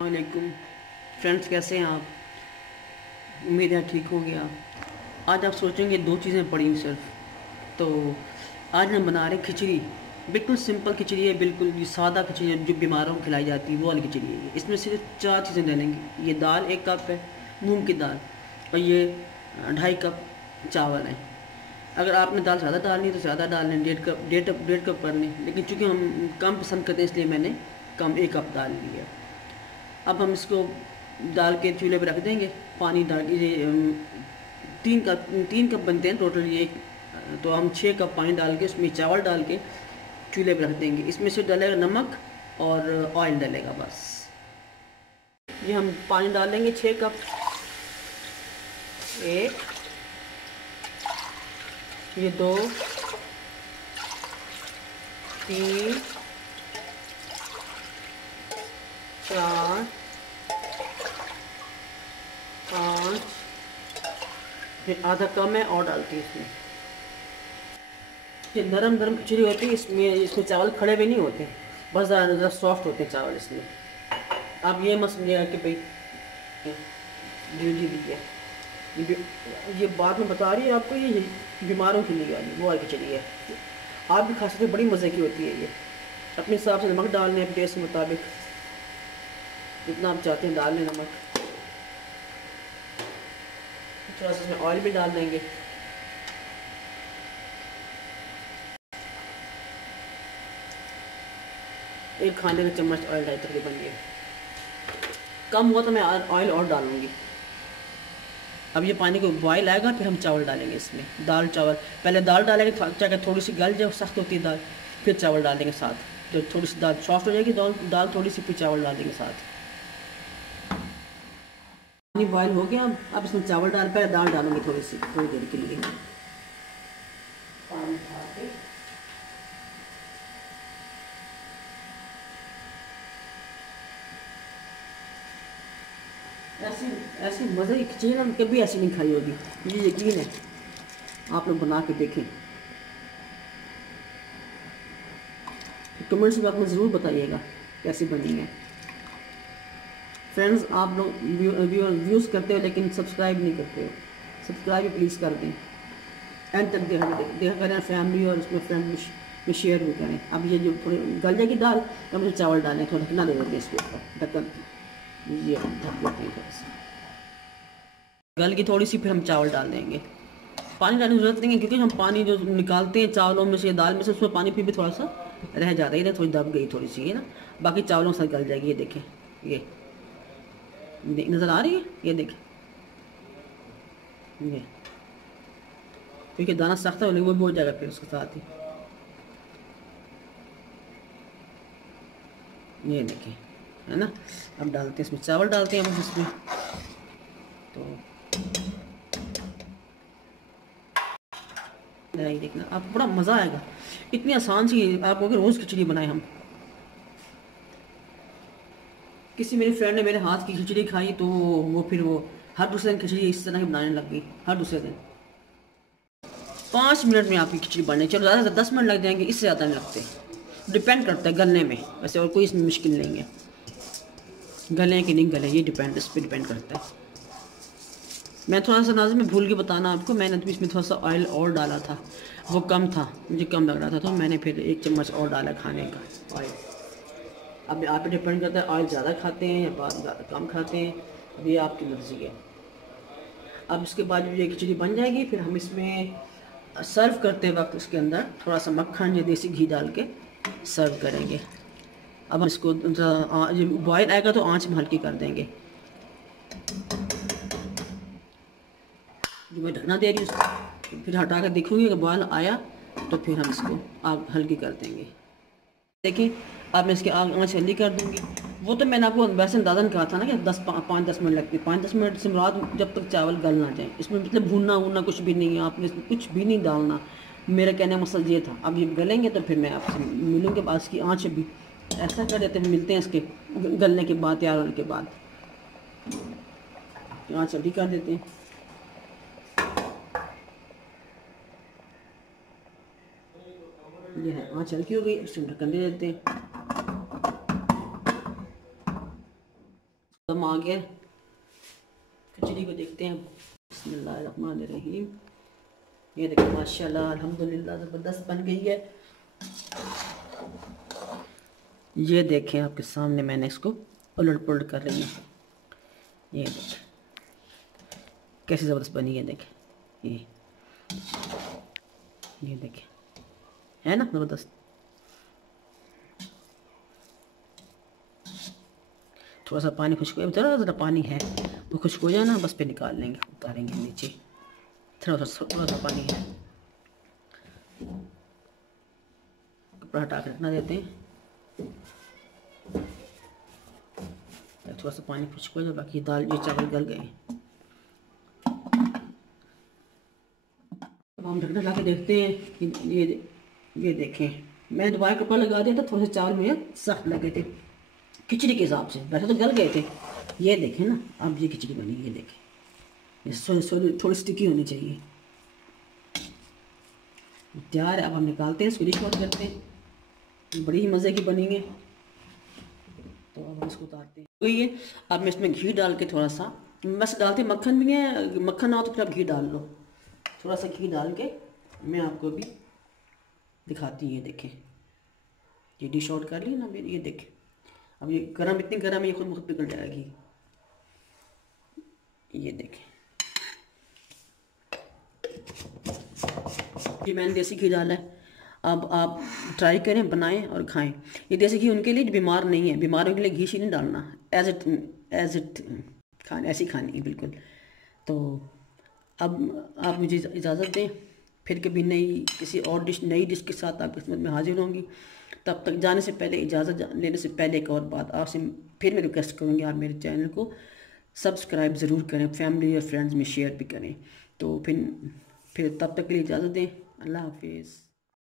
वालेकुम फ्रेंड्स, कैसे हैं आप? उम्मीद है ठीक हो गया। आज आप सोचेंगे दो चीज़ें पड़ी सिर्फ। तो आज हम बना रहे हैं खिचड़ी। बिल्कुल सिंपल खिचड़ी है, बिल्कुल ये सादा खिचड़ी है जो बीमारों को खिलाई जाती है, वो वाली खिचड़ी है। इसमें सिर्फ चार चीज़ें डालेंगे। ये दाल 1 कप है, मूंग की दाल, और ये 2.5 कप चावल है। अगर आपने दाल ज़्यादा डालनी है तो ज़्यादा डाल लें, 1.5 कप कर लें, लेकिन चूँकि हम कम पसंद करते हैं इसलिए मैंने कम 1 कप डाल लिया। अब हम इसको डाल के चूल्हे पर रख देंगे। पानी डाल के ये 3 कप बनते हैं टोटल ये। तो हम 6 कप पानी डाल के उसमें चावल डाल के चूल्हे पर रख देंगे। इसमें से डलेगा नमक और ऑयल डलेगा बस। ये हम पानी डाल लेंगे 6 कप। 1, ये 2, 3, 4, 5, फिर आधा कम है और डालती है इसमें। ये नरम नरम खिचड़ी होती है, इसमें चावल खड़े हुए नहीं होते, बस ज़रा सॉफ्ट होते हैं चावल इसमें। आप ये मत समझिएगा कि भाई ये बात में बता रही है आपको, ये बीमारों के लिए वाली वो वाली खिचड़ी है। आप भी खा सकते, बड़ी मज़े की होती है ये। अपने हिसाब से नमक डाल लें, अपने टेस्ट के मुताबिक जितना आप चाहते हैं डाल लें नमक। थोड़ा सा इसमें ऑयल भी डाल देंगे। एक खाने का चम्मच ऑयल डाल तकरीबन ये। कम हुआ तो मैं ऑयल और डालूंगी। अब ये पानी को बॉयल आएगा, फिर हम चावल डालेंगे इसमें। दाल चावल पहले दाल डालेंगे, चाहे थोड़ी सी गल जाए, सख्त होती है दाल, फिर चावल डालेंगे साथ। जब थोड़ी सी दाल सॉफ्ट हो जाएगी, दाल थोड़ी सी, फिर चावल डाल देंगे साथ। पानी बॉयल हो गया। अब इसमें चावल डाल, पहले दाल डालूंगी थोड़ी देर के लिए। पानी डाल के ऐसी मज़े की खिचड़ी ना कभी ऐसी नहीं खाई होगी, मुझे यकीन है। आप लोग बना के देखें, कमेंट्स में आप मुझे ज़रूर बताइएगा कैसी बनी है। फ्रेंड्स, आप लोग व्यूज़ करते हो लेकिन सब्सक्राइब नहीं करते हो, सब्सक्राइब भी प्लीज़ कर दें। एंड तक देखा करें फैमिली और उसमें फ्रेंड में शेयर भी करें। अब ये जो थोड़ी गल जाएगी दाल, तब मुझे चावल डालें, थोड़ा ढकना दे देंगे इसके ऊपर, ढक्कन ये ढक देते हैं थोड़ा सा। गल की थोड़ी सी, फिर हम चावल डाल देंगे। पानी डालने की जरूरत नहीं है, क्योंकि हम पानी जो निकालते हैं चावलों में से, दाल में से, उसमें पानी फिर भी थोड़ा सा रह जाता है। थोड़ी दब गई थोड़ी सी है ना, बाकी चावलों से गल जाएगी। ये देखें, ये नज़र आ रही है, ये देखें ये, क्योंकि दाना सख्त है वो भी हो जाएगा फिर उसके साथ ही। ये देखें, है ना। अब डालते हैं इसमें चावल, डालते हैं हम इसमें। तो देखना, आपको बड़ा मज़ा आएगा। इतनी आसान सी आप अगर रोज़ खिचड़ी बनाए हम। किसी मेरी फ्रेंड ने मेरे हाथ की खिचड़ी खाई तो वो हर दूसरे दिन खिचड़ी इस तरह की बनाने लग गई। हर दूसरे दिन 5 मिनट में आपकी खिचड़ी बनने, चलो ज़्यादा से 10 मिनट लग जाएंगे, इससे ज़्यादा नहीं लगते। डिपेंड करता है गलने में, वैसे और कोई इसमें मुश्किल नहीं है। गले कि नहीं गले, ये इस पर डिपेंड करता है। मैं थोड़ा सा नाज़िम में भूल के बताना आपको, मैंने तो इसमें थोड़ा सा ऑयल और डाला था, वो कम था, मुझे कम लग रहा था, तो मैंने फिर 1 चम्मच और डाला खाने का ऑयल। अब आप पे डिपेंड करता है ऑयल ज़्यादा खाते हैं या कम खाते हैं, अब ये आपकी मर्ज़ी है। अब इसके बाद ये खिचड़ी बन जाएगी, फिर हम इसमें सर्व करते वक्त उसके अंदर थोड़ा सा मक्खन या देसी घी डाल के सर्व करेंगे। अब हम इसको बॉयल आएगा तो आँच में हल्की कर देंगे। जो मैं ढकना दे रही हूँ, फिर हटा कर देखूँगी अगर बॉयल आया तो फिर हम इसको आग हल्की कर देंगे। देखिए, अब मैं इसकी आँच हल्की कर दूँगी। वो तो मैंने आपको वैसे अंदाज़ा कहा था ना कि 5-10 मिनट लगते हैं। 5-10 मिनट से मुराद जब तक चावल गल ना जाए। इसमें मतलब भूनना वूनना कुछ भी नहीं है, आपने इसमें कुछ भी नहीं डालना। मेरा कहने का मकसद ये था। अब ये गलेंगे तो फिर मैं आपसे मिलूँगी। बाद इसकी आँच भी ऐसा कर देते हैं, मिलते हैं इसके गलने के बाद, तैयार होने के बाद आँच हल्की कर देते हैं। ये है आँच हल्की हो गई, इसमें ढक्कन दे देते हैं। गया। खिचड़ी को देखते हैं। बिस्मिल्लाहिर्रहमानिर्रहीम। ये देखो माशाल्लाह अल्हम्दुलिल्लाह ज़बरदस्त बन गई है। ये देखें आपके सामने मैंने इसको उलट पुलट कर रही हूँ। ये देखें कैसी ज़बरदस्त बनी है। देखें ये देखें, है ना ज़बरदस्त। थोड़ा सा पानी खुश्क हो, ज़रा पानी है वो खुश्क हो जाए ना, बस पे निकाल लेंगे, उतारेंगे नीचे। थोड़ा सा पानी है, कपड़ा हटा कर रखना देते हैं। थोड़ा सा पानी खुश्क हो जाए, बाकी दाल ये चावल गल गए। अब हम ढक्कन ला के देखते हैं कि ये देखें, मैंने दोबारा कपड़ा लगा दिया था, थोड़े से चावल मुझे सख्त लगे थे खिचड़ी के हिसाब से, वैसे तो गल गए थे। ये देखें ना, अब ये खिचड़ी बनी, ये देखें, ये थोड़ी स्टिकी होनी चाहिए। तैयार है, अब हम निकालते हैं, इसको डिश आउट करते हैं। बड़ी ही मज़े की बनी है। तो अब हम इसको उतारते हैं। वही है, अब मैं इसमें घी डाल के थोड़ा सा, बस डालते मक्खन भी है, मक्खन ना हो तो फिर आप घी डाल लो। थोड़ा सा घी डाल के मैं आपको भी दिखाती हूँ। ये देखें, ये डिश आउट कर ली ना मेरी। ये देखें, अब ये गरम, इतनी गरम है ये खुद पिघल जाएगा घी। ये देखें, ये मैंने देसी घी डाला है। अब आप ट्राई करें, बनाएं और खाएं। ये देसी घी उनके लिए जो बीमार नहीं है, बीमारों के लिए घी नहीं डालना, एज इट खाने ऐसी खानी है बिल्कुल। तो अब आप मुझे इजाज़त दें, फिर कभी किसी और नई डिश के साथ आपकी खिदमत में हाजिर होंगी। तब तक जाने से पहले, इजाज़त लेने से पहले एक और बात आपसे फिर मैं रिक्वेस्ट करूँगी, आप मेरे चैनल को सब्सक्राइब ज़रूर करें, फैमिली और फ्रेंड्स में शेयर भी करें। तो फिर तब तक के लिए इजाज़त दें। अल्लाह हाफिज़।